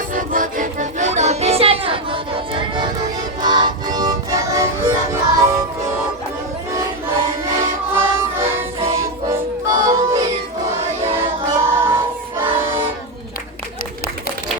Doesn't look